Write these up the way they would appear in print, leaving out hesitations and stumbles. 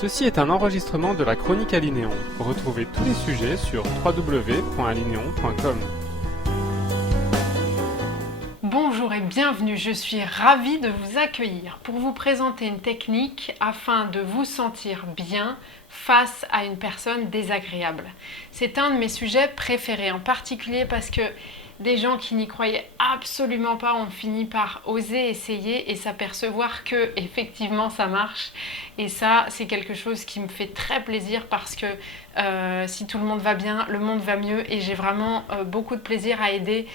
Ceci est un enregistrement de la Chronique Alinéon. Retrouvez tous les sujets sur www.alinéon.com. Bonjour et bienvenue, je suis ravie de vous accueillir pour vous présenter une technique afin de vous sentir bien face à une personne désagréable. C'est un de mes sujets préférés, en particulier parce que des gens qui n'y croyaient absolument pas ont fini par oser essayer et s'apercevoir que effectivement ça marche. Et ça, c'est quelque chose qui me fait très plaisir parce que si tout le monde va bien, le monde va mieux et j'ai vraiment beaucoup de plaisir à aider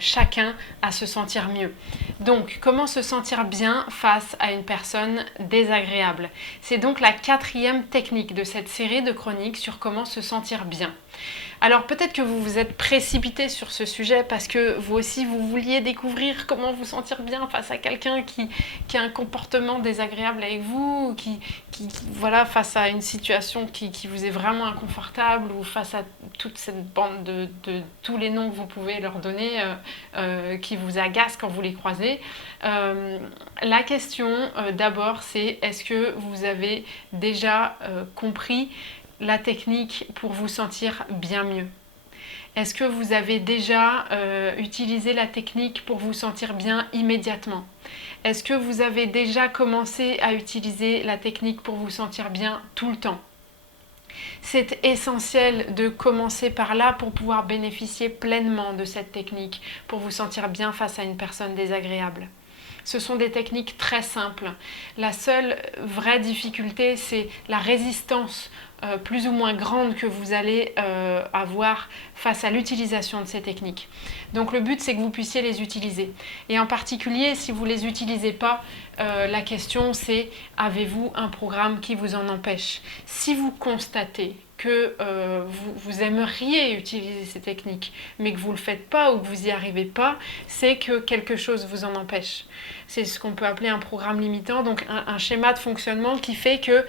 chacun à se sentir mieux. Donc, comment se sentir bien face à une personne désagréable? C'est donc la 4e technique de cette série de chroniques sur comment se sentir bien. Alors peut-être que vous vous êtes précipité sur ce sujet parce que vous aussi vous vouliez découvrir comment vous sentir bien face à quelqu'un qui a un comportement désagréable avec vous, qui voilà, face à une situation qui vous est vraiment inconfortable ou face à toute cette bande de tous les noms que vous pouvez leur donner qui vous agacent quand vous les croisez. La question d'abord c'est est-ce que vous avez déjà compris la technique pour vous sentir bien mieux? Est-ce que vous avez déjà utilisé la technique pour vous sentir bien immédiatement? Est-ce que vous avez déjà commencé à utiliser la technique pour vous sentir bien tout le temps? C'est essentiel de commencer par là pour pouvoir bénéficier pleinement de cette technique, pour vous sentir bien face à une personne désagréable. Ce sont des techniques très simples. La seule vraie difficulté, c'est la résistance plus ou moins grande que vous allez avoir face à l'utilisation de ces techniques. Donc le but, c'est que vous puissiez les utiliser. Et en particulier, si vous ne les utilisez pas, la question c'est, avez-vous un programme qui vous en empêche? Si vous constatez que vous aimeriez utiliser ces techniques, mais que vous ne le faites pas ou que vous n'y arrivez pas, c'est que quelque chose vous en empêche. C'est ce qu'on peut appeler un programme limitant, donc un schéma de fonctionnement qui fait que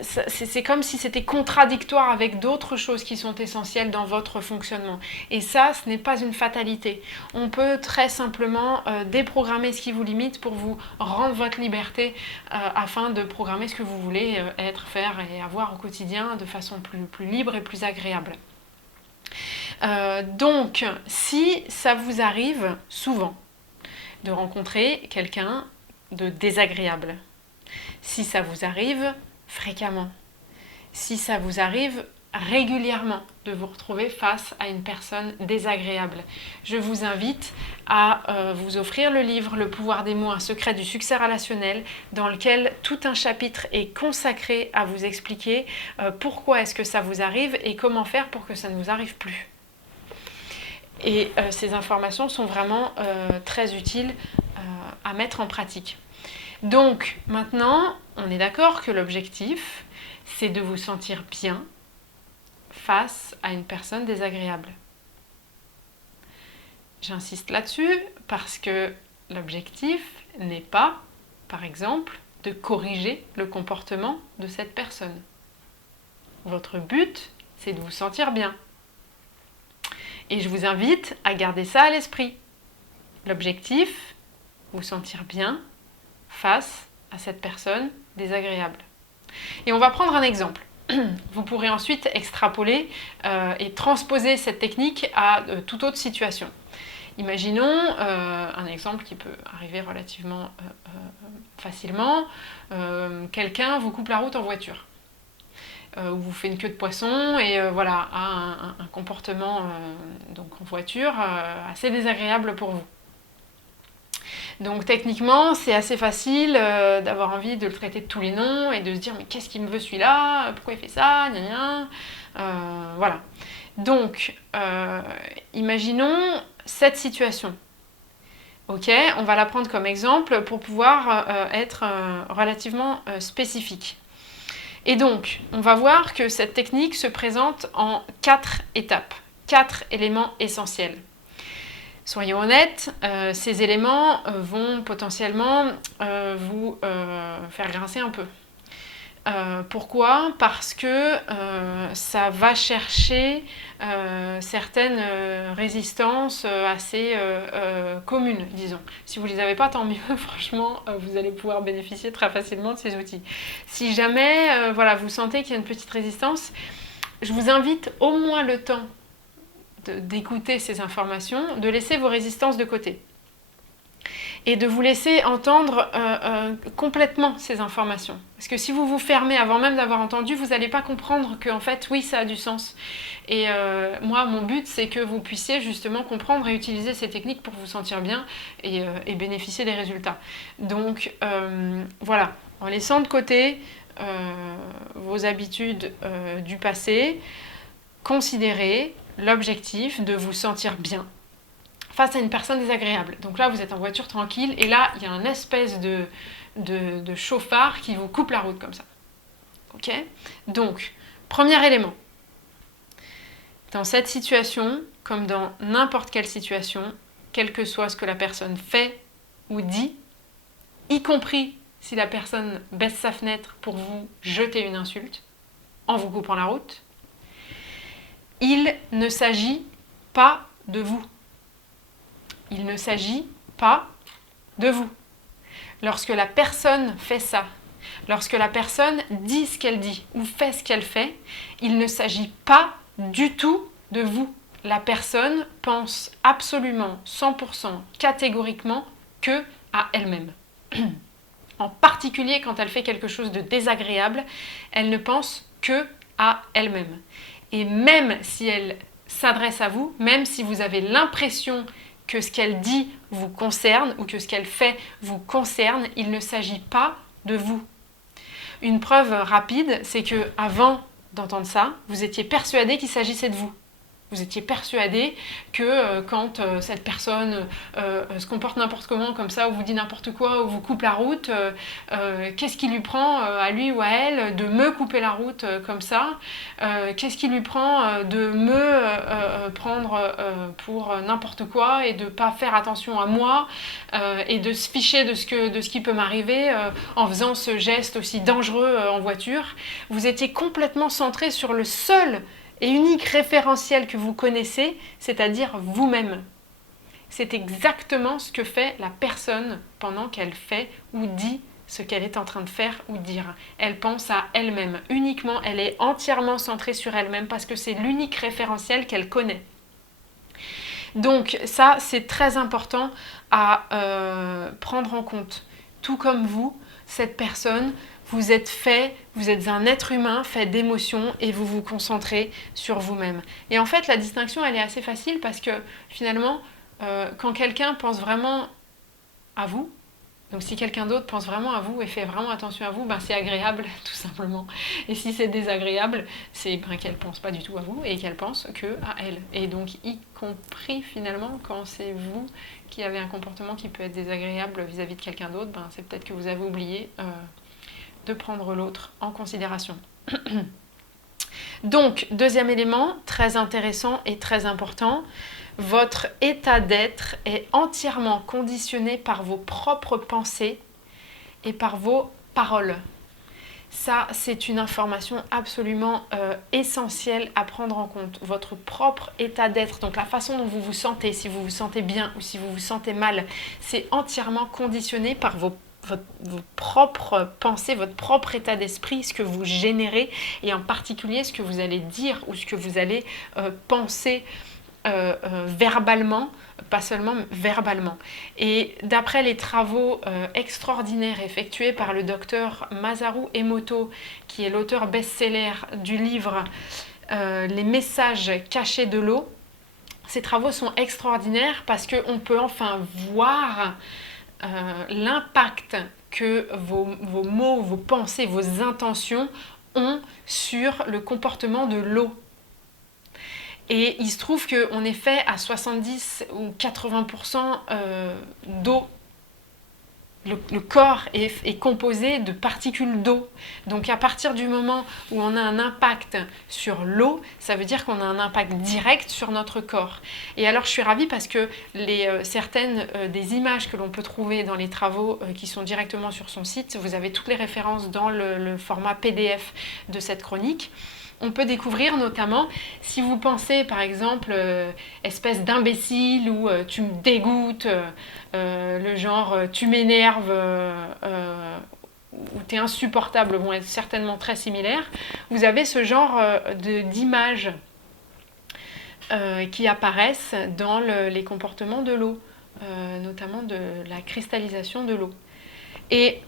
c'est comme si c'était contradictoire avec d'autres choses qui sont essentielles dans votre fonctionnement. Et ça, ce n'est pas une fatalité. On peut très simplement déprogrammer ce qui vous limite pour vous rendre votre liberté afin de programmer ce que vous voulez être, faire et avoir au quotidien de façon plus libre et plus agréable. Donc, si ça vous arrive souvent de rencontrer quelqu'un de désagréable, si ça vous arrive fréquemment, si ça vous arrive régulièrement de vous retrouver face à une personne désagréable, je vous invite à vous offrir le livre Le pouvoir des mots, un secret du succès relationnel, dans lequel tout un chapitre est consacré à vous expliquer pourquoi est-ce que ça vous arrive et comment faire pour que ça ne vous arrive plus. Et ces informations sont vraiment très utiles à mettre en pratique. Donc maintenant, on est d'accord que l'objectif, c'est de vous sentir bien face à une personne désagréable. J'insiste là-dessus parce que l'objectif n'est pas, par exemple, de corriger le comportement de cette personne. Votre but, c'est de vous sentir bien. Et je vous invite à garder ça à l'esprit. L'objectif, vous sentir bien face à cette personne désagréable. Et on va prendre un exemple. Vous pourrez ensuite extrapoler et transposer cette technique à toute autre situation. Imaginons un exemple qui peut arriver relativement facilement. Quelqu'un vous coupe la route en voiture. Ou vous fait une queue de poisson et voilà, a un comportement donc en voiture assez désagréable pour vous. Donc techniquement, c'est assez facile d'avoir envie de le traiter de tous les noms et de se dire mais qu'est-ce qu'il me veut celui-là? Pourquoi il fait ça? Gna gna. Voilà. Donc, imaginons cette situation. Ok, on va la prendre comme exemple pour pouvoir être relativement spécifique. Et donc, on va voir que cette technique se présente en 4 étapes, 4 éléments essentiels. Soyons honnêtes, ces éléments vont potentiellement vous faire grincer un peu. Pourquoi? Parce que ça va chercher certaines résistances assez communes, disons. Si vous ne les avez pas, tant mieux, franchement, vous allez pouvoir bénéficier très facilement de ces outils. Si jamais voilà, vous sentez qu'il y a une petite résistance, je vous invite au moins le temps d'écouter ces informations, de laisser vos résistances de côté. Et de vous laisser entendre complètement ces informations. Parce que si vous vous fermez avant même d'avoir entendu, vous n'allez pas comprendre qu'en fait, oui, ça a du sens. Et moi, mon but, c'est que vous puissiez justement comprendre et utiliser ces techniques pour vous sentir bien et bénéficier des résultats. Donc, voilà, en laissant de côté vos habitudes du passé, considérez l'objectif de vous sentir bien face à une personne désagréable. Donc là, vous êtes en voiture tranquille, et là, il y a un espèce de chauffard qui vous coupe la route comme ça. Ok? Donc, premier élément. Dans cette situation, comme dans n'importe quelle situation, quel que soit ce que la personne fait ou dit, y compris si la personne baisse sa fenêtre pour vous jeter une insulte, en vous coupant la route, il ne s'agit pas de vous. Il ne s'agit pas de vous. Lorsque la personne fait ça, lorsque la personne dit ce qu'elle dit ou fait ce qu'elle fait, il ne s'agit pas du tout de vous. La personne pense absolument 100% catégoriquement que à elle-même. En particulier quand elle fait quelque chose de désagréable, elle ne pense que à elle-même. Et même si elle s'adresse à vous, même si vous avez l'impression que ce qu'elle dit vous concerne ou que ce qu'elle fait vous concerne, il ne s'agit pas de vous. Une preuve rapide, c'est que avant d'entendre ça, vous étiez persuadé qu'il s'agissait de vous. Vous étiez persuadé que quand cette personne se comporte n'importe comment comme ça, ou vous dit n'importe quoi, ou vous coupe la route, qu'est-ce qui lui prend à lui ou à elle de me couper la route comme ça? Qu'est-ce qui lui prend de me prendre pour n'importe quoi et de ne pas faire attention à moi et de se ficher de ce qui peut m'arriver en faisant ce geste aussi dangereux en voiture? Vous étiez complètement centré sur le seul et unique référentiel que vous connaissez, c'est-à-dire vous-même. C'est exactement ce que fait la personne pendant qu'elle fait ou dit ce qu'elle est en train de faire ou dire. Elle pense à elle-même, uniquement, elle est entièrement centrée sur elle-même parce que c'est l'unique référentiel qu'elle connaît. Donc ça, c'est très important à prendre en compte. Tout comme vous, cette personne, vous êtes un être humain fait d'émotions et vous vous concentrez sur vous-même. Et en fait, la distinction, elle est assez facile parce que finalement, quand quelqu'un pense vraiment à vous, donc si quelqu'un d'autre pense vraiment à vous et fait vraiment attention à vous, ben c'est agréable tout simplement. Et si c'est désagréable, c'est qu'elle ne pense pas du tout à vous et qu'elle pense que à elle. Et donc y compris finalement quand c'est vous qui avez un comportement qui peut être désagréable vis-à-vis de quelqu'un d'autre, ben c'est peut-être que vous avez oublié de prendre l'autre en considération. Donc, deuxième élément, très intéressant et très important, votre état d'être est entièrement conditionné par vos propres pensées et par vos paroles. Ça, c'est une information absolument essentielle à prendre en compte. Votre propre état d'être, donc la façon dont vous vous sentez, si vous vous sentez bien ou si vous vous sentez mal, c'est entièrement conditionné par vos propres pensées, votre propre état d'esprit, ce que vous générez et en particulier ce que vous allez dire ou ce que vous allez penser verbalement, pas seulement verbalement. Et d'après les travaux extraordinaires effectués par le docteur Masaru Emoto, qui est l'auteur best-seller du livre Les messages cachés de l'eau, ces travaux sont extraordinaires parce qu'on peut enfin voir l'impact que vos mots, vos pensées, vos intentions ont sur le comportement de l'eau. Et il se trouve qu'on est fait à 70 ou 80% d'eau. le corps est composé de particules d'eau. Donc à partir du moment où on a un impact sur l'eau, ça veut dire qu'on a un impact direct sur notre corps. Et alors je suis ravie parce que certaines des images que l'on peut trouver dans les travaux qui sont directement sur son site, vous avez toutes les références dans le format PDF de cette chronique. On peut découvrir notamment, si vous pensez par exemple espèce d'imbécile ou tu me dégoûtes, le genre tu m'énerves ou t'es insupportable vont être certainement très similaires. Vous avez ce genre d'images qui apparaissent dans les comportements de l'eau, notamment de la cristallisation de l'eau. Et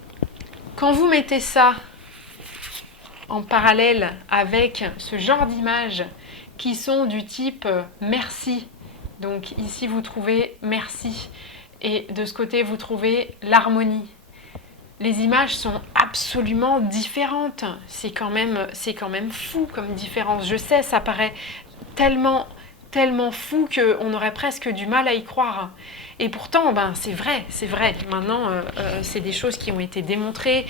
quand vous mettez ça en parallèle avec ce genre d'images qui sont du type merci. Donc ici vous trouvez merci et de ce côté vous trouvez l'harmonie. Les images sont absolument différentes. C'est quand même fou comme différence. Je sais, ça paraît tellement fou qu'on aurait presque du mal à y croire. Et pourtant, c'est vrai. Maintenant, c'est des choses qui ont été démontrées,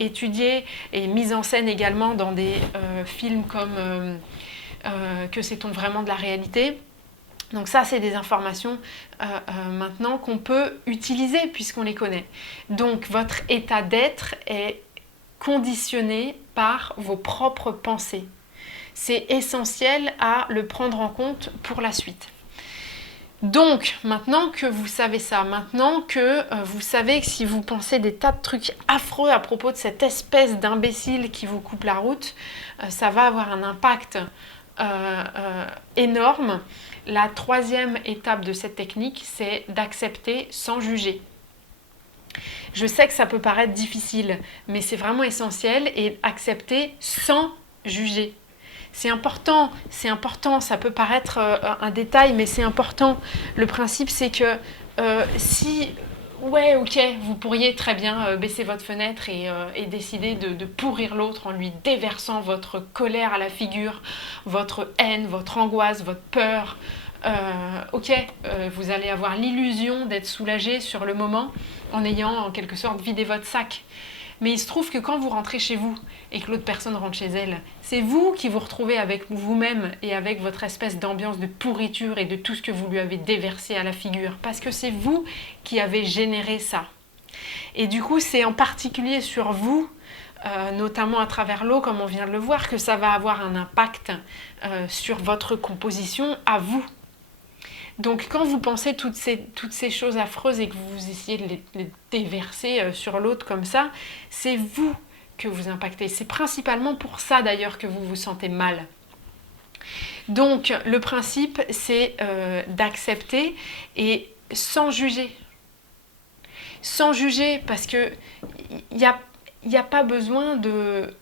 étudiées et mises en scène également dans des films comme Que sait-on vraiment de la réalité ? Donc ça, c'est des informations maintenant qu'on peut utiliser puisqu'on les connaît. Donc votre état d'être est conditionné par vos propres pensées. C'est essentiel à le prendre en compte pour la suite. Donc, maintenant que vous savez ça, maintenant que vous savez que si vous pensez des tas de trucs affreux à propos de cette espèce d'imbécile qui vous coupe la route, ça va avoir un impact énorme. La troisième étape de cette technique, c'est d'accepter sans juger. Je sais que ça peut paraître difficile, mais c'est vraiment essentiel et accepter sans juger. C'est important, ça peut paraître un détail, mais c'est important. Le principe, c'est que si, ouais, ok, vous pourriez très bien baisser votre fenêtre et décider de pourrir l'autre en lui déversant votre colère à la figure, votre haine, votre angoisse, votre peur. Vous allez avoir l'illusion d'être soulagé sur le moment en ayant en quelque sorte vidé votre sac. Mais il se trouve que quand vous rentrez chez vous et que l'autre personne rentre chez elle, c'est vous qui vous retrouvez avec vous-même et avec votre espèce d'ambiance de pourriture et de tout ce que vous lui avez déversé à la figure. Parce que c'est vous qui avez généré ça. Et du coup, c'est en particulier sur vous, notamment à travers l'eau, comme on vient de le voir, que ça va avoir un impact sur votre composition à vous. Donc quand vous pensez toutes ces choses affreuses et que vous essayez de les déverser sur l'autre comme ça, c'est vous que vous impactez. C'est principalement pour ça d'ailleurs que vous vous sentez mal. Donc le principe, c'est d'accepter et sans juger. Sans juger, parce qu'il n'y a pas besoin de...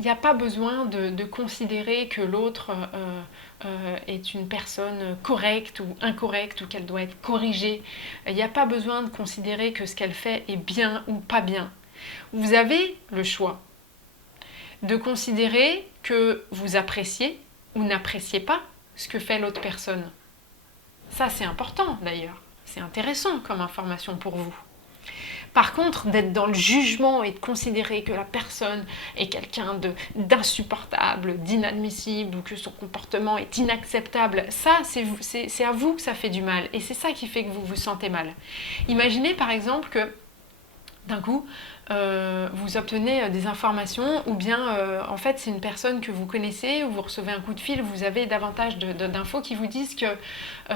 Il n'y a pas besoin de considérer que l'autre est une personne correcte ou incorrecte ou qu'elle doit être corrigée. Il n'y a pas besoin de considérer que ce qu'elle fait est bien ou pas bien. Vous avez le choix de considérer que vous appréciez ou n'appréciez pas ce que fait l'autre personne. Ça, c'est important d'ailleurs. C'est intéressant comme information pour vous. Par contre, d'être dans le jugement et de considérer que la personne est quelqu'un d'insupportable, d'inadmissible ou que son comportement est inacceptable, ça, c'est à vous que ça fait du mal. Et c'est ça qui fait que vous vous sentez mal. Imaginez par exemple que d'un coup, vous obtenez des informations ou bien en fait c'est une personne que vous connaissez ou vous recevez un coup de fil, vous avez davantage d'infos qui vous disent que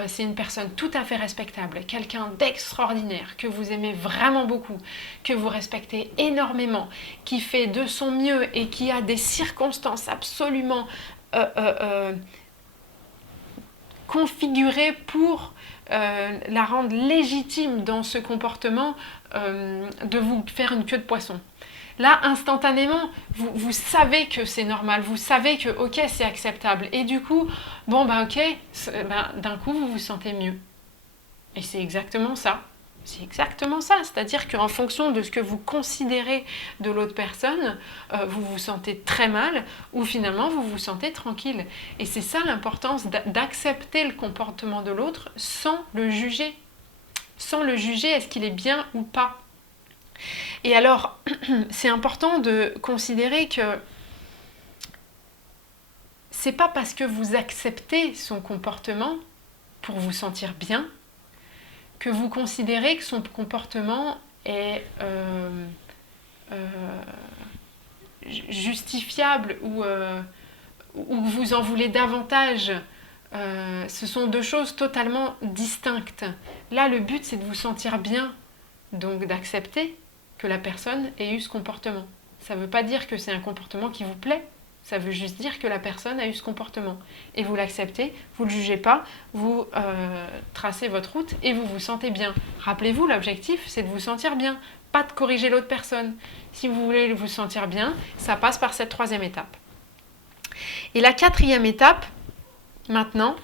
c'est une personne tout à fait respectable, quelqu'un d'extraordinaire, que vous aimez vraiment beaucoup, que vous respectez énormément, qui fait de son mieux et qui a des circonstances absolument configurées pour la rendre légitime dans ce comportement de vous faire une queue de poisson. Là, instantanément, vous savez que c'est normal, vous savez que ok, c'est acceptable. Et du coup, d'un coup, vous vous sentez mieux. Et c'est exactement ça. C'est exactement ça. C'est-à-dire qu'en fonction de ce que vous considérez de l'autre personne, vous vous sentez très mal ou finalement vous vous sentez tranquille. Et c'est ça l'importance d'accepter le comportement de l'autre sans le juger. Sans le juger, est-ce qu'il est bien ou pas ? Et alors, c'est important de considérer que c'est pas parce que vous acceptez son comportement pour vous sentir bien que vous considérez que son comportement est justifiable ou que vous en voulez davantage. Ce sont deux choses totalement distinctes. Là, le but, c'est de vous sentir bien, donc d'accepter que la personne ait eu ce comportement. Ça ne veut pas dire que c'est un comportement qui vous plaît, ça veut juste dire que la personne a eu ce comportement. Et vous l'acceptez, vous ne le jugez pas, vous tracez votre route et vous vous sentez bien. Rappelez-vous, l'objectif, c'est de vous sentir bien, pas de corriger l'autre personne. Si vous voulez vous sentir bien, ça passe par cette troisième étape. Et la quatrième étape, maintenant,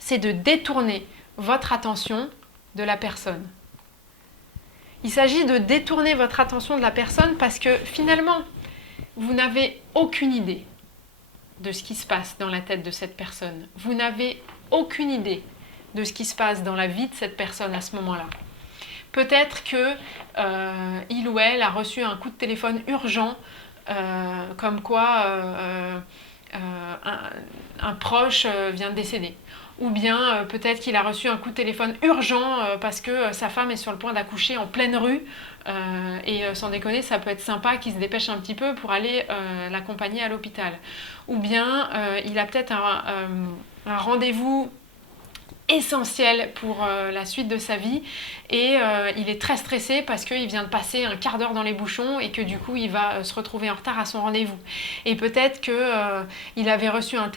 c'est de détourner votre attention de la personne. Il s'agit de détourner votre attention de la personne parce que finalement, vous n'avez aucune idée de ce qui se passe dans la tête de cette personne. Vous n'avez aucune idée de ce qui se passe dans la vie de cette personne à ce moment-là. Peut-être qu'il ou elle a reçu un coup de téléphone urgent, comme quoi un proche vient de décéder. Ou bien peut-être qu'il a reçu un coup de téléphone urgent parce que sa femme est sur le point d'accoucher en pleine rue. Et sans déconner, ça peut être sympa qu'il se dépêche un petit peu pour aller l'accompagner à l'hôpital. Ou bien il a peut-être un rendez-vous essentiel pour la suite de sa vie et il est très stressé parce qu'il vient de passer un quart d'heure dans les bouchons et que du coup il va se retrouver en retard à son rendez-vous. Et peut-être qu'il avait reçu un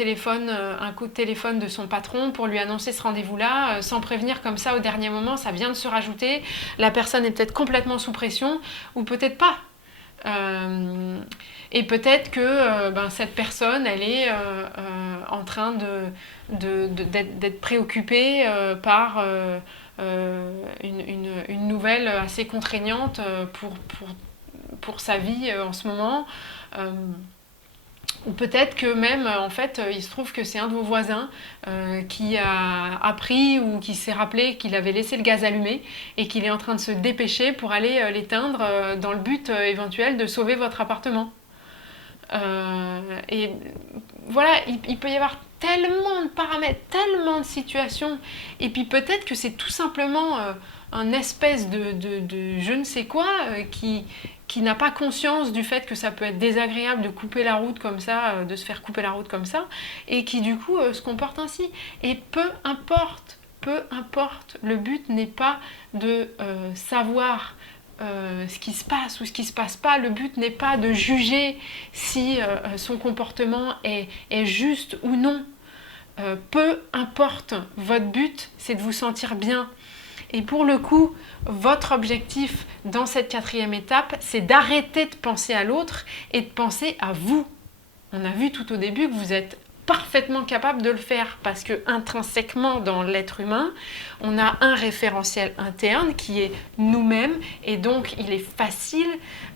coup de téléphone de son patron pour lui annoncer ce rendez-vous-là sans prévenir comme ça au dernier moment, ça vient de se rajouter, la personne est peut-être complètement sous pression ou peut-être pas. Et peut-être que cette personne, elle est en train d'être préoccupée par une nouvelle assez contraignante pour sa vie en ce moment. Ou peut-être que même, en fait, il se trouve que c'est un de vos voisins qui a appris ou qui s'est rappelé qu'il avait laissé le gaz allumé et qu'il est en train de se dépêcher pour aller l'éteindre dans le but éventuel de sauver votre appartement. Et voilà, il peut y avoir tellement de paramètres, tellement de situations. Et puis peut-être que c'est tout simplement un espèce de je ne sais quoi qui n'a pas conscience du fait que ça peut être désagréable de couper la route comme ça, de se faire couper la route comme ça, et qui du coup se comporte ainsi. Et peu importe, le but n'est pas de savoir ce qui se passe ou ce qui se passe pas. Le but n'est pas de juger si son comportement est juste ou non. Peu importe, votre but, c'est de vous sentir bien. Et pour le coup, votre objectif dans cette quatrième étape, c'est d'arrêter de penser à l'autre et de penser à vous. On a vu tout au début que vous êtes parfaitement capable de le faire parce que intrinsèquement dans l'être humain, on a un référentiel interne qui est nous-mêmes et donc il est facile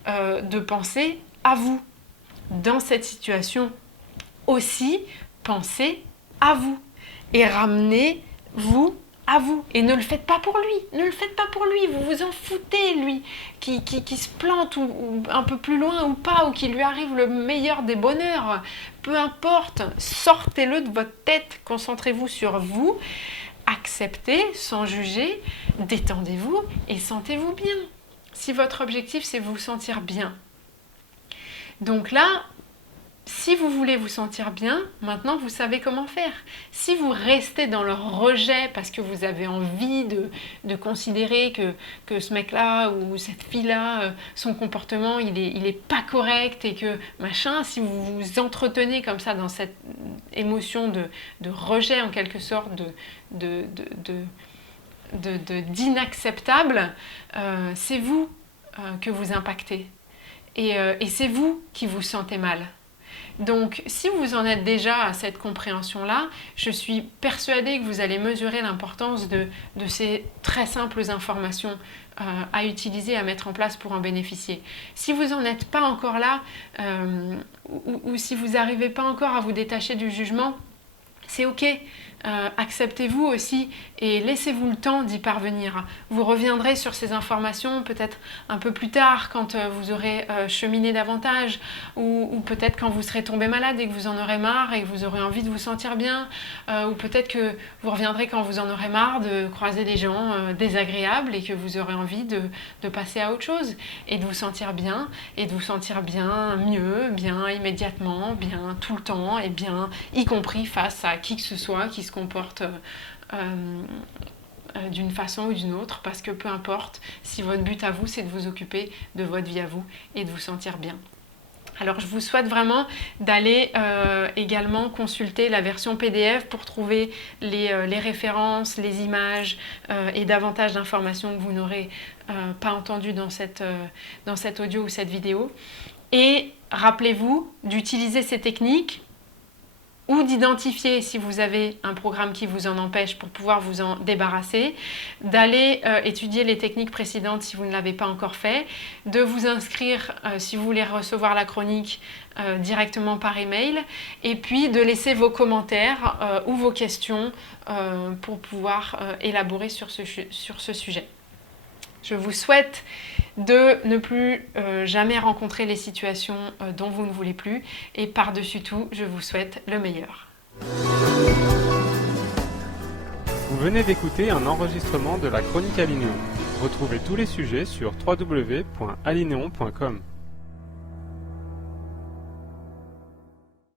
de penser à vous. Dans cette situation aussi, pensez à vous et ramenez-vous à vous. Et ne le faites pas pour lui, ne le faites pas pour lui, vous vous en foutez, lui, qui se plante ou un peu plus loin ou pas, ou qu'il lui arrive le meilleur des bonheurs. Peu importe, sortez-le de votre tête, concentrez-vous sur vous, acceptez sans juger, détendez-vous et sentez-vous bien. Si votre objectif, c'est vous sentir bien. Donc là, si vous voulez vous sentir bien, maintenant vous savez comment faire. Si vous restez dans le rejet parce que vous avez envie de considérer que ce mec-là ou cette fille-là, son comportement il est pas correct et que machin, si vous vous entretenez comme ça dans cette émotion de rejet en quelque sorte, d'inacceptable, c'est vous que vous impactez. Et c'est vous qui vous sentez mal. Donc, si vous en êtes déjà à cette compréhension-là, je suis persuadée que vous allez mesurer l'importance de ces très simples informations à utiliser, à mettre en place pour en bénéficier. Si vous n'en êtes pas encore là, ou si vous n'arrivez pas encore à vous détacher du jugement, c'est ok. Acceptez-vous aussi et laissez-vous le temps d'y parvenir. Vous reviendrez sur ces informations peut-être un peu plus tard quand vous aurez cheminé davantage ou peut-être quand vous serez tombé malade et que vous en aurez marre et que vous aurez envie de vous sentir bien ou peut-être que vous reviendrez quand vous en aurez marre de croiser des gens désagréables et que vous aurez envie de passer à autre chose et de vous sentir bien et de vous sentir bien mieux, bien immédiatement, bien tout le temps et bien y compris face à qui que ce soit qui se comporte d'une façon ou d'une autre, parce que peu importe, si votre but à vous c'est de vous occuper de votre vie à vous et de vous sentir bien. Alors je vous souhaite vraiment d'aller également consulter la version PDF pour trouver les références, les images et davantage d'informations que vous n'aurez pas entendues dans cet audio ou cette vidéo. Et rappelez-vous d'utiliser ces techniques ou d'identifier si vous avez un programme qui vous en empêche pour pouvoir vous en débarrasser, d'aller étudier les techniques précédentes si vous ne l'avez pas encore fait, de vous inscrire si vous voulez recevoir la chronique directement par email, et puis de laisser vos commentaires ou vos questions pour pouvoir élaborer sur ce sujet. Je vous souhaite de ne plus jamais rencontrer les situations dont vous ne voulez plus et par-dessus tout, je vous souhaite le meilleur. Vous venez d'écouter un enregistrement de la Chronique Alinéon. Retrouvez tous les sujets sur www.alinéon.com.